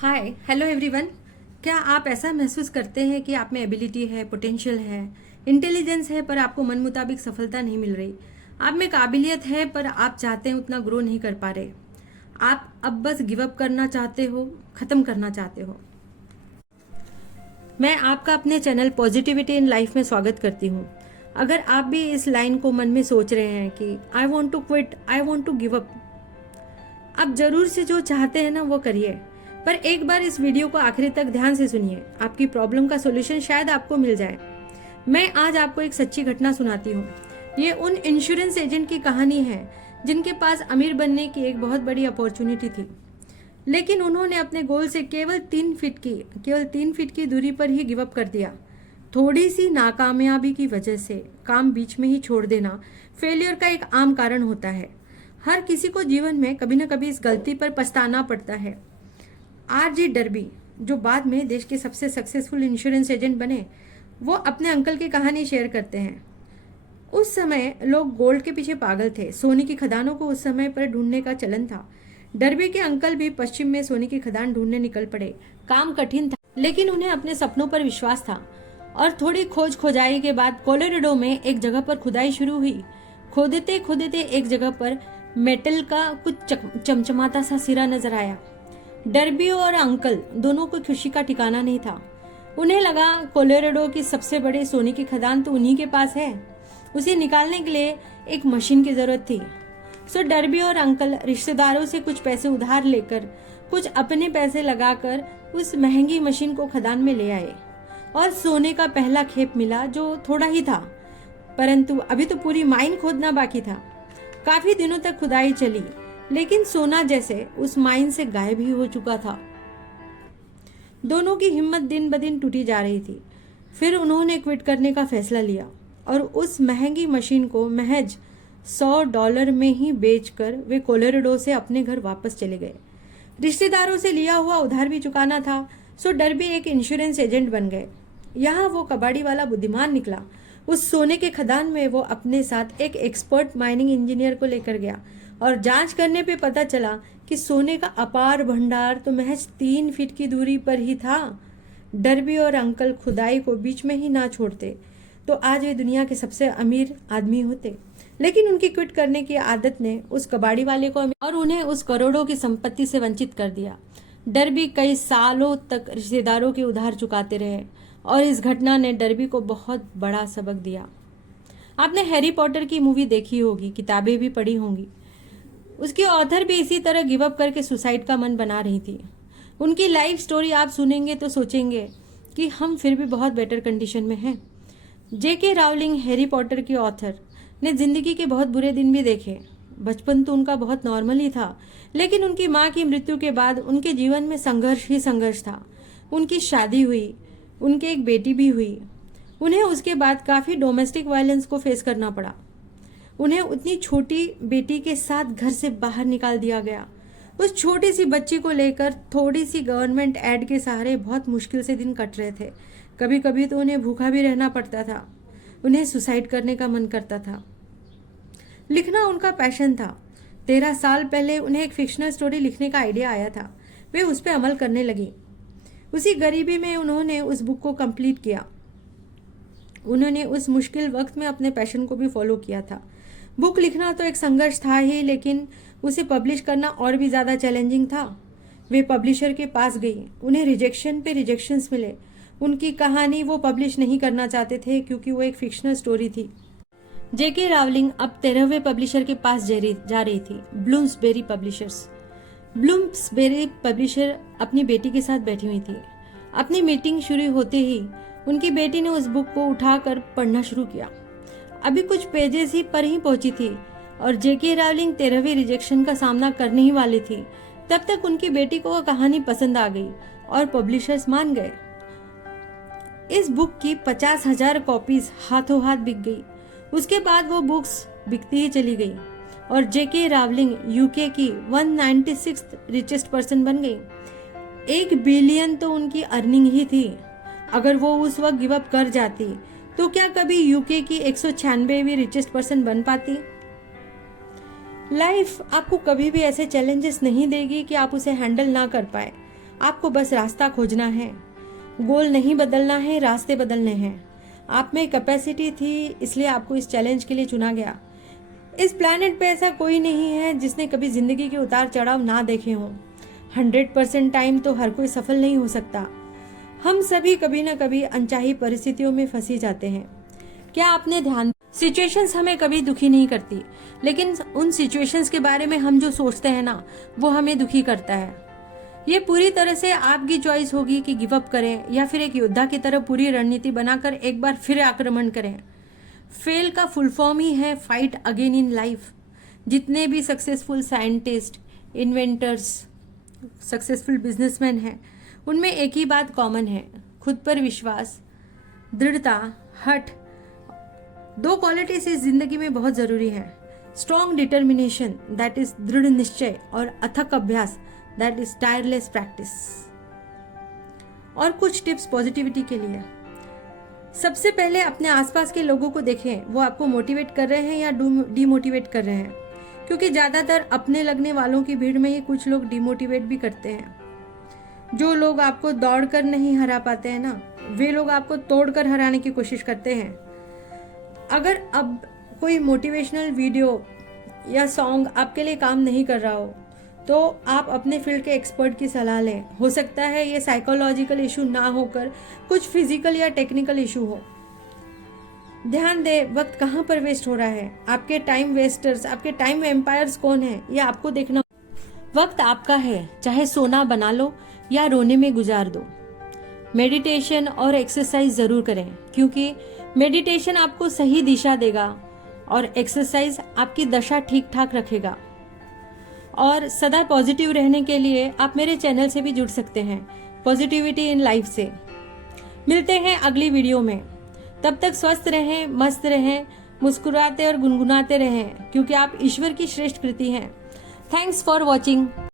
Hi hello everyone. क्या आप ऐसा महसूस करते हैं कि आप में एबिलिटी है, पोटेंशियल है, इंटेलिजेंस है, पर आपको मन मुताबिक सफलता नहीं मिल रही? आप में काबिलियत है पर आप चाहते हैं उतना ग्रो नहीं कर पा रहे? आप अब बस गिव अप करना चाहते हो, ख़त्म करना चाहते हो? मैं आपका अपने चैनल पॉजिटिविटी इन लाइफ में स्वागत करती हूँ। अगर आप भी इस लाइन को मन में सोच रहे हैं कि I want to quit, I want to give up, आप जरूर से जो चाहते हैं ना वो करिए, पर एक बार इस वीडियो को आखिरी तक ध्यान से सुनिए। आपकी प्रॉब्लम का सोल्यूशन शायद आपको मिल जाए। मैं आज आपको एक सच्ची घटना सुनाती हूँ। ये उन इंश्योरेंस एजेंट की कहानी है जिनके पास अमीर बनने की एक बहुत बड़ी अपॉर्चुनिटी थी, लेकिन उन्होंने अपने गोल से केवल 3 फीट की दूरी पर ही गिव अप कर दिया। थोड़ी सी नाकामयाबी की वजह से काम बीच में ही छोड़ देना फेलियर का एक आम कारण होता है। हर किसी को जीवन में कभी न कभी इस गलती पर पछताना पड़ता है। आरजी डर्बी, जो बाद में देश के सबसे सक्सेसफुल इंश्योरेंस एजेंट बने, वो अपने अंकल की कहानी शेयर करते हैं। उस समय लोग गोल्ड के पीछे पागल थे। सोने की खदानों को उस समय पर ढूंढने का चलन था। डर्बी के अंकल भी पश्चिम में सोने की खदान ढूंढने निकल पड़े। काम कठिन था, लेकिन उन्हें अपने सपनों पर विश्वास था और थोड़ी खोज खोजाई के बाद कोलोराडो में एक जगह पर खुदाई शुरू हुई। खोदते खोदते एक जगह पर मेटल का कुछ चमचमाता सा सिरा नजर आया। डर्बी और अंकल दोनों को खुशी का ठिकाना नहीं था। उन्हें लगा कोलोराडो की सबसे बड़ी सोने की खदान तो उन्हीं के पास है। उसे निकालने के लिए एक मशीन की जरूरत थी। सो डर्बी और अंकल रिश्तेदारों से कुछ पैसे उधार लेकर, कुछ अपने पैसे लगाकर उस महंगी मशीन को खदान में ले आए और सोने का पहला खेप मिला, जो थोड़ा ही था, परंतु अभी तो पूरी माइन खोदना बाकी था। काफी दिनों तक खुदाई चली, लेकिन सोना जैसे उस माइन से गायब ही हो चुका था। दोनों की हिम्मत दिन ब दिन टूटी जा रही थी। फिर उन्होंने क्विट करने का फैसला लिया और उस महंगी मशीन को महज $100 में ही बेचकर वे कोलोराडो से अपने घर वापस चले गए। रिश्तेदारों से लिया हुआ उधार भी चुकाना था, सो डर्बी एक इंश्योरेंस एजेंट बन गए। यहाँ वो कबाड़ी वाला बुद्धिमान निकला। उस सोने के खदान में वो अपने साथ एक एक्सपर्ट माइनिंग इंजीनियर को लेकर गया और जांच करने पे पता चला कि सोने का अपार भंडार तो महज 3 फीट की दूरी पर ही था। डर्बी और अंकल खुदाई को बीच में ही ना छोड़ते तो आज वे दुनिया के सबसे अमीर आदमी होते, लेकिन उनकी क्विट करने की आदत ने उस कबाड़ी वाले को और उन्हें उस करोड़ों की संपत्ति से वंचित कर दिया। डर्बी कई सालों तक रिश्तेदारों के उधार चुकाते रहे और इस घटना ने डर्बी को बहुत बड़ा सबक दिया। आपने हैरी पॉटर की मूवी देखी होगी, किताबें भी पढ़ी होंगी। उसकी ऑथर भी इसी तरह गिव अप करके सुसाइड का मन बना रही थी। उनकी लाइफ स्टोरी आप सुनेंगे तो सोचेंगे कि हम फिर भी बहुत बेटर कंडीशन में हैं। जेके रावलिंग, हैरी पॉटर की ऑथर, ने जिंदगी के बहुत बुरे दिन भी देखे। बचपन तो उनका बहुत नॉर्मल ही था, लेकिन उनकी माँ की मृत्यु के बाद उनके जीवन में संघर्ष ही संघर्ष था। उनकी शादी हुई, उनके एक बेटी भी हुई। उन्हें उसके बाद काफ़ी डोमेस्टिक वायलेंस को फेस करना पड़ा। उन्हें उतनी छोटी बेटी के साथ घर से बाहर निकाल दिया गया। उस छोटी सी बच्ची को लेकर थोड़ी सी गवर्नमेंट एड के सहारे बहुत मुश्किल से दिन कट रहे थे। कभी कभी तो उन्हें भूखा भी रहना पड़ता था। उन्हें सुसाइड करने का मन करता था। लिखना उनका पैशन था। 13 साल पहले उन्हें एक फिक्शनल स्टोरी लिखने का आइडिया आया था। वे उस पर अमल करने लगी। उसी गरीबी में उन्होंने उस बुक को कंप्लीट किया। उन्होंने उस मुश्किल वक्त में अपने पैशन को भी फॉलो किया था। बुक लिखना तो एक संघर्ष था ही, लेकिन उसे पब्लिश करना और भी ज़्यादा चैलेंजिंग था। वे पब्लिशर के पास गई। उन्हें रिजेक्शन पे रिजेक्शंस मिले। उनकी कहानी वो पब्लिश नहीं करना चाहते थे क्योंकि वो एक फिक्शनल स्टोरी थी। जेके रावलिंग अब 13वें पब्लिशर के पास जा रही थी, ब्लूम्सबेरी पब्लिशर्स। ब्लूम्सबेरी पब्लिशर अपनी बेटी के साथ बैठी हुई थी। अपनी मीटिंग शुरू होते ही उनकी बेटी ने उस बुक को उठाकर पढ़ना शुरू किया। अभी कुछ पेजेस ही पर ही पहुंची थी और जेके रावलिंग 13वीं रिजेक्शन का सामना करने ही वाली थी। तब तक उनकी बेटी को वह कहानी पसंद आ गई और पब्लिशर्स मान गए। इस बुक की 50,000 कॉपीज हाथों हाथ बिक गई। उसके बाद वो बुक्स बिकती ही चली गई और जेके रावलिंग यूके की 196th रिचेस्ट पर्सन बन गई। 1 बिलियन तो उनकी अर्निंग ही थी। अगर वो उस वक्त गिव अप कर जाती तो क्या कभी यूके की 196वीं रिचेस्ट पर्सन बन पाती? लाइफ आपको कभी भी ऐसे चैलेंजेस नहीं देगी कि आप उसे हैंडल ना कर पाए। आपको बस रास्ता खोजना है। गोल नहीं बदलना है, रास्ते बदलने हैं। आप में कैपेसिटी थी, इसलिए आपको इस चैलेंज के लिए चुना गया। इस प्लैनेट पे ऐसा कोई नहीं है जिसने कभी जिंदगी के उतार चढ़ाव ना देखे हों। 100% टाइम तो हर कोई सफल नहीं हो सकता। हम सभी कभी ना कभी अनचाही परिस्थितियों में फंसी जाते हैं। क्या आपने ध्यान, सिचुएशंस हमें कभी दुखी नहीं करती, लेकिन उन सिचुएशंस के बारे में हम जो सोचते हैं ना, वो हमें दुखी करता है। ये पूरी तरह से आपकी चॉइस होगी कि गिव अप करें या फिर एक योद्धा की तरह पूरी रणनीति बनाकर एक बार फिर आक्रमण करें। फेल का फुल फॉर्म ही है फाइट अगेन इन लाइफ। जितने भी successful scientist, inventors, successful businessman हैं, उनमें एक ही बात कॉमन है, खुद पर विश्वास, दृढ़ता, हठ। 2 क्वालिटीज इस जिंदगी में बहुत जरूरी है। स्ट्रॉन्ग डिटर्मिनेशन, दैट इज दृढ़ निश्चय, और अथक अभ्यास, दैट इज टायरलेस प्रैक्टिस। और कुछ टिप्स पॉजिटिविटी के लिए। सबसे पहले अपने आसपास के लोगों को देखें, वो आपको मोटिवेट कर रहे हैं या डिमोटिवेट कर रहे हैं, क्योंकि ज्यादातर अपने लगने वालों की भीड़ में ही कुछ लोग डिमोटिवेट भी करते हैं। जो लोग आपको दौड़कर नहीं हरा पाते हैं ना, वे लोग आपको तोड़कर हराने की कोशिश करते हैं। अगर अब कोई मोटिवेशनल वीडियो या सॉन्ग आपके लिए काम नहीं कर रहा हो, तो आप अपने फील्ड के एक्सपर्ट की सलाह लें। हो सकता है ये साइकोलॉजिकल इशू ना होकर कुछ फिजिकल या टेक्निकल इशू हो। ध्यान दें वक्त कहाँ पर वेस्ट हो रहा है। आपके टाइम वेस्टर्स, आपके टाइम एम्पायर्स कौन है, ये आपको देखना। वक्त आपका है, चाहे सोना बना लो या रोने में गुजार दो। मेडिटेशन और एक्सरसाइज जरूर करें, क्योंकि मेडिटेशन आपको सही दिशा देगा और एक्सरसाइज आपकी दशा ठीक ठाक रखेगा। और सदा पॉजिटिव रहने के लिए आप मेरे चैनल से भी जुड़ सकते हैं, पॉजिटिविटी इन लाइफ से। मिलते हैं अगली वीडियो में। तब तक स्वस्थ रहें, मस्त रहें, मुस्कुराते और गुनगुनाते रहें, क्योंकि आप ईश्वर की श्रेष्ठ कृति हैं। Thanks for watching.